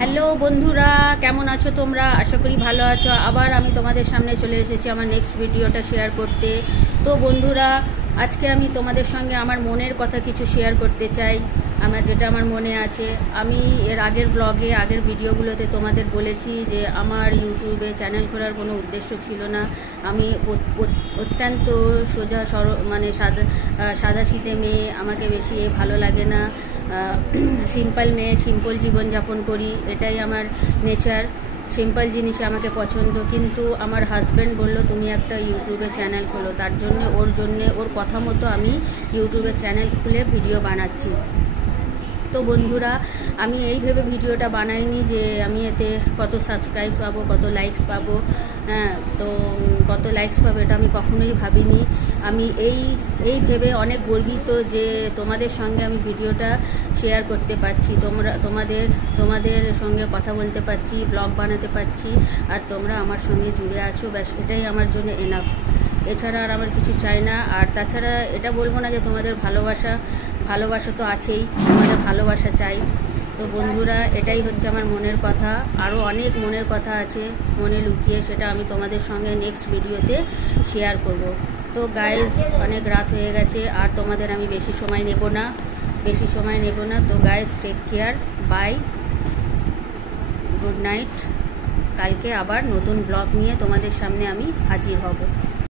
Hello বন্ধুরা, কেমন আছো তোমরা? আশা করি ভালো আছো। আবার আমি তোমাদের সামনে চলে এসেছি আমার নেক্সট ভিডিওটা শেয়ার করতে। তো বন্ধুরা, আজকে আমি তোমাদের সঙ্গে আমার মনের কথা কিছু শেয়ার করতে চাই, যেটা আমার মনে আছে। আমি এর আগের ব্লগে, আগের ভিডিওগুলোতে তোমাদের বলেছি যে আমার ইউটিউবে চ্যানেল খোলার কোনো উদ্দেশ্য ছিল না। আমি অত্যন্ত সোজা মানে সাদাসিধে মেয়ে, আমাকে বেশি ভালো লাগে না। সিম্পল মেয়ে, সিম্পল জীবনযাপন করি, এটাই আমার নেচার। সিম্পল জিনিসে আমাকে পছন্দ। কিন্তু আমার হাজব্যান্ড বলল তুমি একটা ইউটিউবে চ্যানেল খোলো। তার জন্য ওর কথা মতো আমি ইউটিউবে চ্যানেল খুলে ভিডিও বানাচ্ছি। তো বন্ধুরা, আমি এই ভেবে ভিডিওটা বানাইনি যে আমি এতে কত সাবস্ক্রাইব পাবো, কত লাইকস পাবো। হ্যাঁ, তো কত লাইকস পাবো এটা আমি কখনোই ভাবিনি। আমি এই ভেবে অনেক গর্বিত যে তোমাদের সঙ্গে আমি ভিডিওটা শেয়ার করতে পারছি, তোমাদের সঙ্গে কথা বলতে পারছি, ব্লগ বানাতে পারছি, আর তোমরা আমার সঙ্গে জুড়ে আছো। ব্যাস, এটাই আমার জন্য এনাফ। এছাড়া আর আমার কিছু চাই না। আর তাছাড়া এটা বলবো না যে তোমাদের ভালোবাসা তো আছেই, তোমাদের ভালোবাসা চাই। তো বন্ধুরা, এটাই হচ্ছে আমার মনের কথা। আরও অনেক মনের কথা আছে মনে লুকিয়ে, সেটা আমি তোমাদের সঙ্গে নেক্সট ভিডিওতে শেয়ার করব। তো গাইজ, অনেক রাত হয়ে গেছে, আর তোমাদের আমি বেশি সময় নেব না। তো guys, take care, bye, good night. কালকে আবার নতুন ব্লগ নিয়ে তোমাদের সামনে আমি হাজির হব।